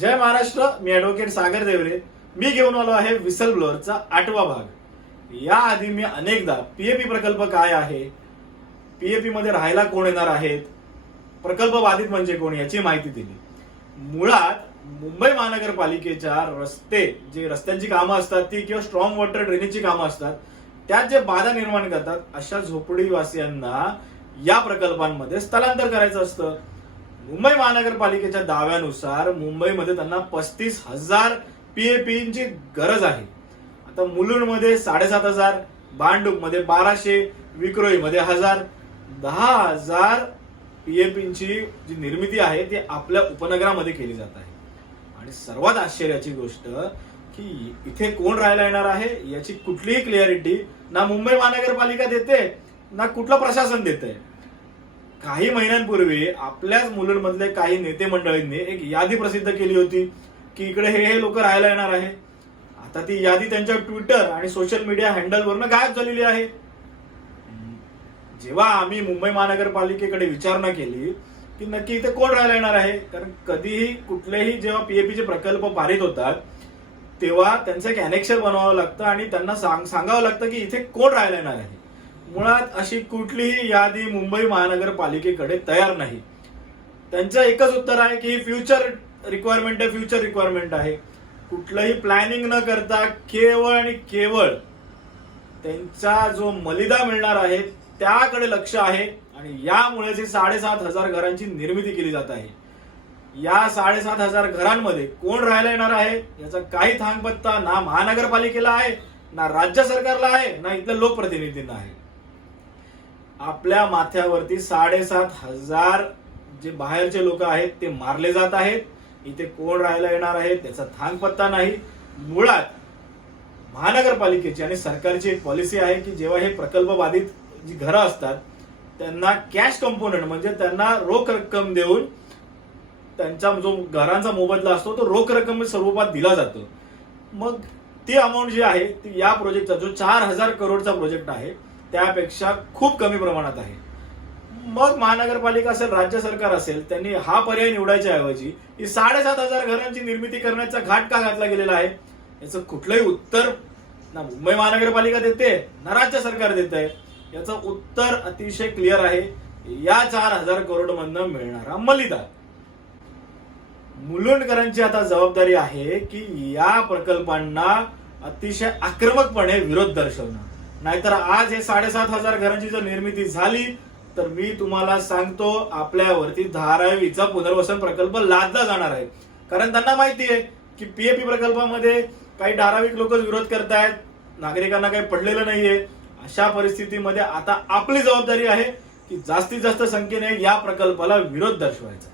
जय महाराष्ट्र. मी advocate सागर देवरे. मी घेऊन आलो आहे विसल ब्लोअरचा 8वा भाग. याआधी मी अनेकदा पीएपी प्रकल्प काय आहे, पीएपी मध्ये राहायला कोण येणार आहेत, प्रकल्प बाधित म्हणजे कोण याची माहिती दिली. मुळात मुंबई महानगरपालिकेच्या रस्त्यांची कामं असतात ती किंवा स्ट्रॉंग वॉटर ड्रेनेजची कामं असतात, त्यात जे बाधा निर्माण करतात अशा झोपडीवासियांना या प्रकल्पांमध्ये स्थलांतर करायचं असतं. मुंबई महानगरपालिकेच्या दाव्यानुसार मुंबईमध्ये त्यांना 35,000 पीएपीची गरज आहे. आता मुलुंडमध्ये 7,500, भांडूपमध्ये 1200, विक्रोळीमध्ये 1000, 10,000 पीएपीची जी निर्मिती आहे ती आपल्या उपनगरामध्ये केली जात आहे. आणि सर्वात आश्चर्याची गोष्ट की इथे कोण राहायला येणार आहे याची कुठलीही क्लिअरिटी ना मुंबई महानगरपालिका देते ना कुठलं प्रशासन देते. काही महिन्यांपूर्वी आपल्याच मुलुंडमधले काही नेते मंडळींनी एक यादी प्रसिद्ध केली होती की इकडे हे लोक राहायला येणार आहे. आता ती यादी त्यांच्या ट्विटर आणि सोशल मीडिया हँडलवरनं गायब झालेली आहे. जेव्हा आम्ही मुंबई महानगरपालिकेकडे विचारणा केली की नक्की इथे कोण राहायला येणार आहे, कारण कधीही कुठलेही जेव्हा पीएपीचे प्रकल्प पारित होतात तेव्हा त्यांचं एक अनेक्शर बनवावं लागतं आणि त्यांना सांगावं लागतं की इथे कोण राहायला येणार आहे. मुळात अशी कुठलीही यादी मुंबई महानगरपालिकेकडे तयार नाही. त्यांचं एकच उत्तर आहे की फ्युचर रिक्वायरमेंट आहे. कुठलंही प्लॅनिंग न करता केवळ आणि केवळ त्यांचा जो मलिदा मिळणार आहे त्याकडे लक्ष आहे आणि यामुळे 7,500 घरांची निर्मिती केली जात आहे. या 7,500 घरांमध्ये कोण राहायला येणार आहे याचा काही थांगपत्ता ना महानगरपालिकेला आहे, ना राज्य सरकारला आहे, ना इथल्या लोकप्रतिनिधींना आहे. आपल्या माथ्यावरती 7,500 जे बाहेरचे लोक आहेत ते मारले जात आहेत. इथे कोण राहायला येणार आहे त्याचा थांगपत्ता नाही. मुळात महानगरपालिकेची आणि सरकारची एक पॉलिसी आहे की जेव्हा हे प्रकल्प बाधित जी घरं असतात त्यांना कॅश कंपोनंट म्हणजे त्यांना रोख रक्कम देऊन त्यांचा जो घरांचा मोबदला असतो तो रोख रक्कम स्वरूपात दिला जातो. मग ती अमाऊंट जी आहे ती या प्रोजेक्टचा जो 4,000 करोडचा प्रोजेक्ट आहे त्यापेक्षा खूप कमी प्रमाणात आहे. मग महानगरपालिका असेल, राज्य सरकार असेल, त्यांनी हा पर्याय निवडायच्या ऐवजी ही 7,500 घरांची निर्मिती करण्याचा घाट का घातला गेलेला आहे याचं कुठलंही उत्तर ना मुंबई महानगरपालिका देते ना राज्य सरकार देत आहे. याचं उत्तर अतिशय क्लिअर आहे. या 4,000 करोड मधनं मिळणारा मलिदा. मुलुंडकरांची आता जबाबदारी आहे की या प्रकल्पांना अतिशय आक्रमकपणे विरोध दर्शवणं. नाहीतर आज हे 7,500 घरांची जर निर्मिती झाली तर मी तुम्हाला सांगतो आपल्यावरती धारावीचा पुनर्वसन प्रकल्प लादला जाणार आहे. कारण त्यांना माहिती आहे की पीएपी प्रकल्पामध्ये काही धाराविक लोक विरोध करतायत, नागरिकांना काही पडलेलं नाहीये. अशा परिस्थितीमध्ये आता आपली जबाबदारी आहे की जास्तीत जास्त संख्येने या प्रकल्पाला विरोध दर्शवायचा.